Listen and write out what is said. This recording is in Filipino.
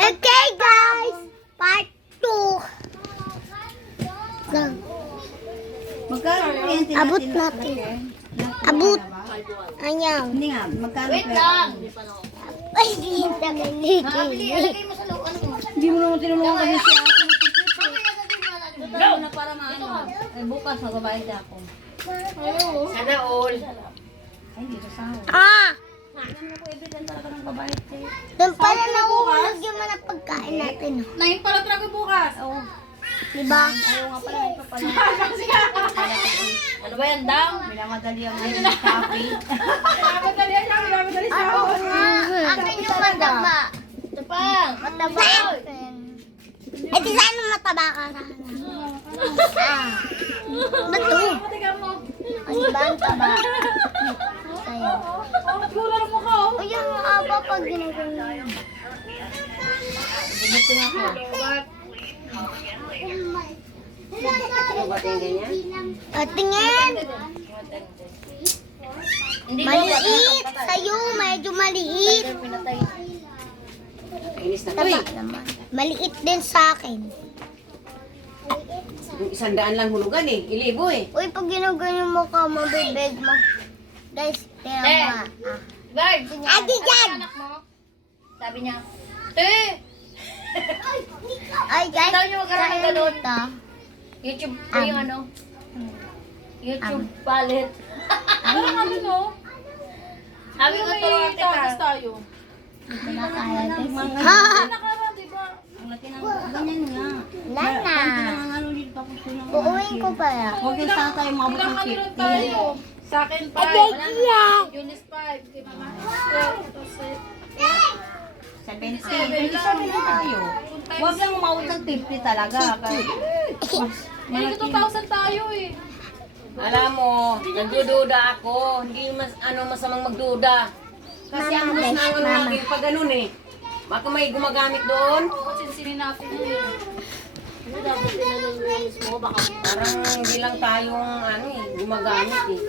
Okay, guys. Part 2. Magkano kuryente natin? Abot natin. Abot. Ayaw. Hindi nga, magkano Wait lang. Ay, hindi Ilagay mo sa loob. Ano mo? Hindi mo naman tinulungan kasi siya. Go! Na para maano. Eh, bukas magbabayad ako. Sana all. Ay, hindi sa sahod. Ah! Hindi naman ako evident talaga ng babayad siya. Doon pala nahuhulog yung mga pagkain natin. Nahin pala talaga bukas. Oo. Diba? Ayaw nga pala, may papalang. Ano ba yan, Dam? Minamadali ang ngayon ng Shopee. Oo nga. Akin yung mataba. Ito pa. Mataba. Eh, di sana mataba ka sana. Ah. Ba't to? Ay, ba ang taba? Sa'yo. O, yung haba pag ginagawa. Bumiti na ako. O, tingin. Hindi Maliit. Sa'yo, medyo maliit. Taba naman. Maliit din sa akin. Yung 100 lang hulugan eh. 1,000 eh. Uy, pag ginaganyan mo ka, mabibig mo. Guys, tira mo. Bird! Adi dyan! Anak mo? Sabi niya, Te! Ay, guys. Sabi niyo magkaroon ng ganun. ito. YouTube ko yung ano? YouTube palette. Ano no? Sabi ko turuan kita. Ha! Ang laki ng ganyan nga. Wala na. Ang ano dito tapos ko na. Uuwiin ko pala. Huwag yung sana tayo mabot ng 50. Sa akin pa. Eunice 5. Kay Mama. 70. 27 na tayo. Huwag lang umawit ng 50 talaga. May 2,000 tayo eh. Alam mo, nagdududa ako. Hindi masamang magduda. Kasi ang mas na ano lagi pag ganun eh. Baka may gumagamit doon. Sinsinin natin yun. Parang hindi lang tayong ano eh, gumagamit eh.